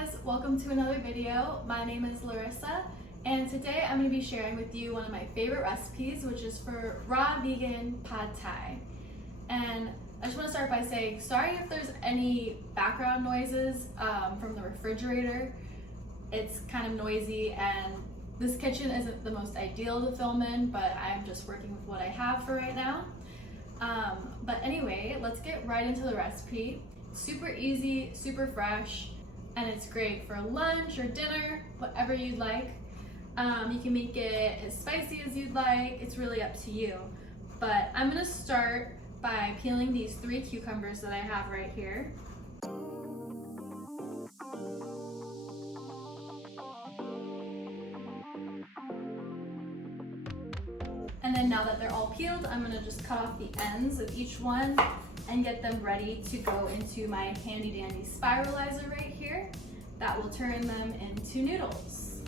guys, welcome to another video. My name is Larissa and today I'm going to be sharing with you one of my favorite recipes, which is for raw vegan pad thai. And I just want to start by saying sorry if there's any background noises from the refrigerator. It's kind of noisy and this kitchen isn't the most ideal to film in, but I'm just working with what I have for right now. But anyway, let's get right into the recipe. Super easy, super fresh, and it's great for lunch or dinner, whatever you'd like. You can make it as spicy as you'd like, it's really up to you. But I'm gonna start by peeling these 3 cucumbers that I have right here. And then now that they're all peeled, I'm gonna just cut off the ends of each one and get them ready to go into my handy dandy spiralizer right here. That will turn them into noodles.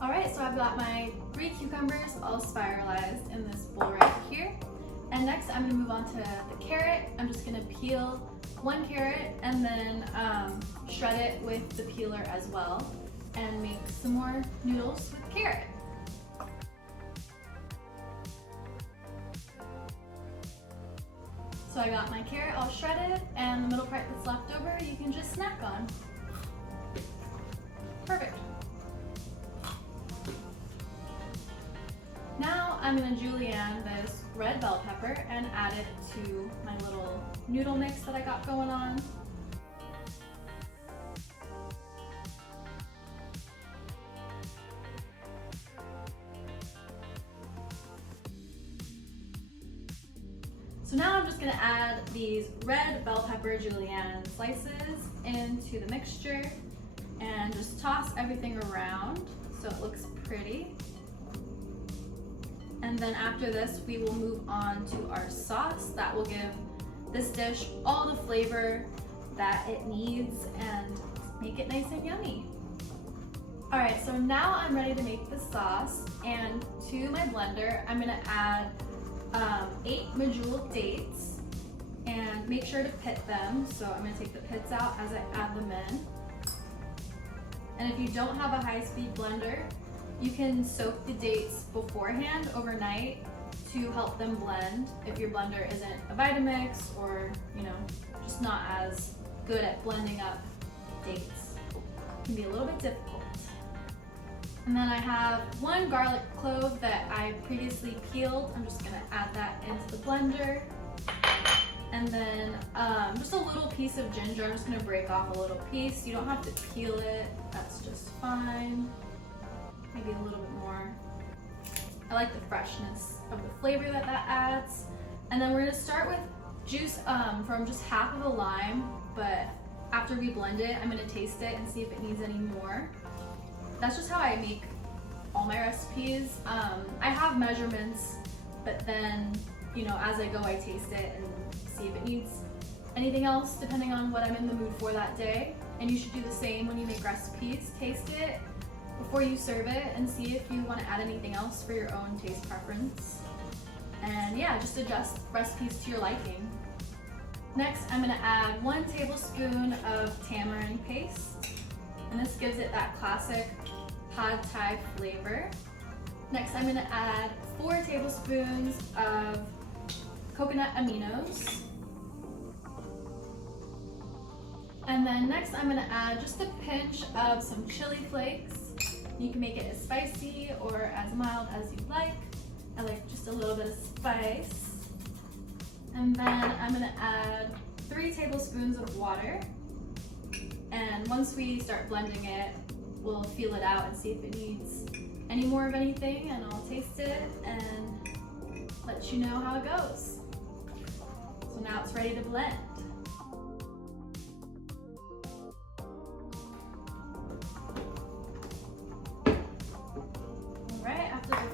All right, so I've got my 3 cucumbers all spiralized in this bowl right here. And next I'm gonna move on to the carrot. I'm just gonna peel 1 carrot and then shred it with the peeler as well and make some more noodles with carrot. So I got my carrot all shredded and the middle part that's left over you can just snack on. Perfect. Now I'm gonna julienne this red bell pepper and add it to my little noodle mix that I got going on. So now I'm just gonna add these red bell pepper julienne slices into the mixture and just toss everything around so it looks pretty. And then after this, we will move on to our sauce that will give this dish all the flavor that it needs and make it nice and yummy. All right, so now I'm ready to make the sauce, and to my blender, I'm gonna add 8 medjool dates and make sure to pit them. So I'm gonna take the pits out as I add them in. And if you don't have a high-speed blender, you can soak the dates beforehand overnight to help them blend if your blender isn't a Vitamix or, just not as good at blending up dates. It can be a little bit difficult. And then I have 1 garlic clove that I previously peeled. I'm just gonna add that into the blender. And then just a little piece of ginger. I'm just gonna break off a little piece. You don't have to peel it, that's just fine. Maybe a little bit more. I like the freshness of the flavor that adds. And then we're gonna start with juice from just half of a lime, but after we blend it, I'm gonna taste it and see if it needs any more. That's just how I make all my recipes. I have measurements, but then, as I go, I taste it and see if it needs anything else depending on what I'm in the mood for that day. And you should do the same when you make recipes. Taste it before you serve it and see if you want to add anything else for your own taste preference. And yeah, just adjust recipes to your liking. Next, I'm going to add 1 tablespoon of tamarind paste, and this gives it that classic pad thai flavor. Next, I'm going to add 4 tablespoons of coconut aminos. And then next, I'm going to add just a pinch of some chili flakes. You can make it as spicy or as mild as you like. I like just a little bit of spice. And then I'm gonna add 3 tablespoons of water. And once we start blending it, we'll feel it out and see if it needs any more of anything, and I'll taste it and let you know how it goes. So now it's ready to blend.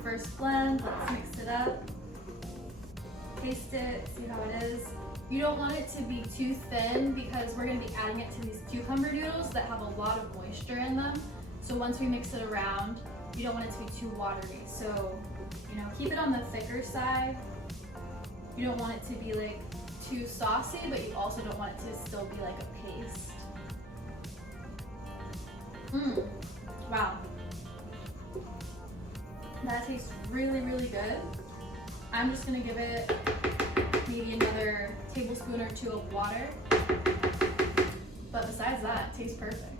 First blend, let's mix it up, taste it, see how it is. You don't want it to be too thin because we're going to be adding it to these cucumber noodles that have a lot of moisture in them. So once we mix it around, you don't want it to be too watery. So, you know, keep it on the thicker side. You don't want it to be like too saucy, but you also don't want it to still be like a paste. Wow. That tastes really, really good. I'm just gonna give it maybe another tablespoon or 2 of water. But besides that, it tastes perfect.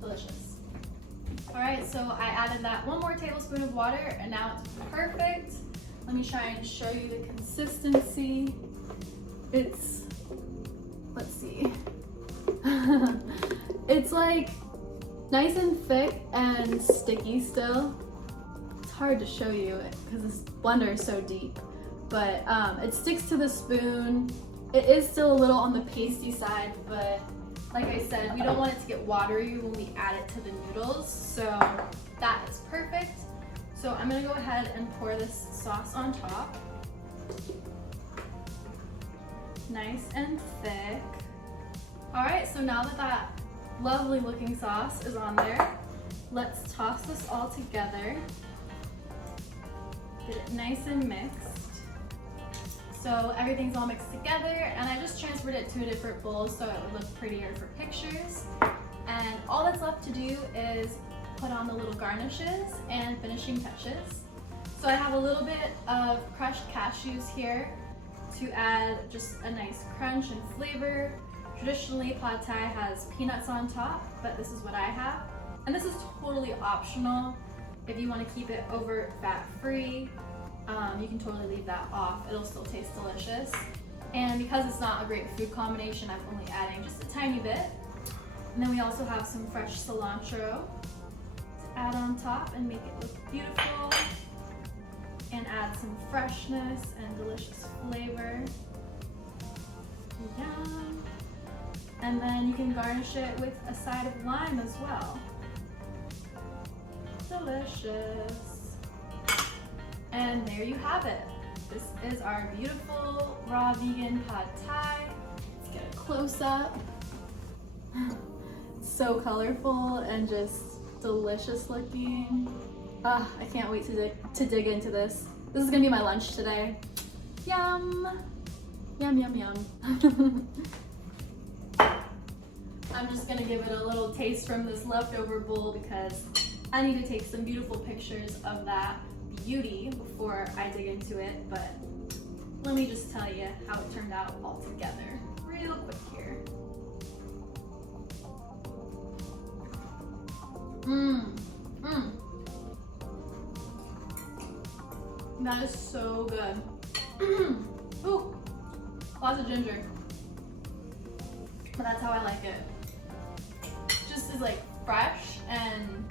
Delicious. All right, so I added that 1 more tablespoon of water and now it's perfect. Let me try and show you the consistency. It's, let's see. It's like nice and thick and sticky still. It's hard to show you because this blender is so deep, but it sticks to the spoon. It is still a little on the pasty side, but like I said, we don't want it to get watery when we add it to the noodles, so that is perfect. So I'm gonna go ahead and pour this sauce on top. Nice and thick. All right, so now that that lovely looking sauce is on there, let's toss this all together. Get it nice and mixed. So everything's all mixed together, and I just transferred it to a different bowl so it would look prettier for pictures. And all that's left to do is put on the little garnishes and finishing touches. So I have a little bit of crushed cashews here to add just a nice crunch and flavor. Traditionally, pad thai has peanuts on top, but this is what I have. And this is totally optional. If you want to keep it over fat-free, you can totally leave that off. It'll still taste delicious. And because it's not a great food combination, I'm only adding just a tiny bit. And then we also have some fresh cilantro to add on top and make it look beautiful. And add some freshness and delicious flavor. Yum. And then you can garnish it with a side of lime as well. Delicious. And there you have it. This is our beautiful raw vegan pad thai. Let's get a close up. It's so colorful and just delicious looking. I can't wait to dig into this. This is gonna be my lunch today. Yum. Yum, yum, yum. I'm just gonna give it a little taste from this leftover bowl because I need to take some beautiful pictures of that beauty before I dig into it, but let me just tell you how it turned out all together real quick here. That is so good. Ooh, lots of ginger, but that's how I like it. Just is like fresh and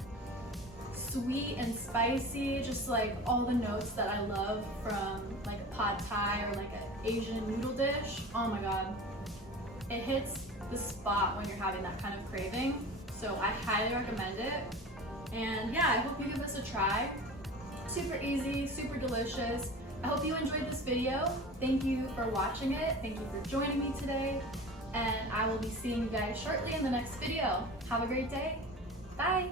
sweet and spicy, just like all the notes that I love from like a pad thai or like an Asian noodle dish. Oh my god, it hits the spot when you're having that kind of craving. So I highly recommend it. And yeah, I hope you give this a try. Super easy, super delicious. I hope you enjoyed this video. Thank you for watching it. Thank you for joining me today. And I will be seeing you guys shortly in the next video. Have a great day. Bye.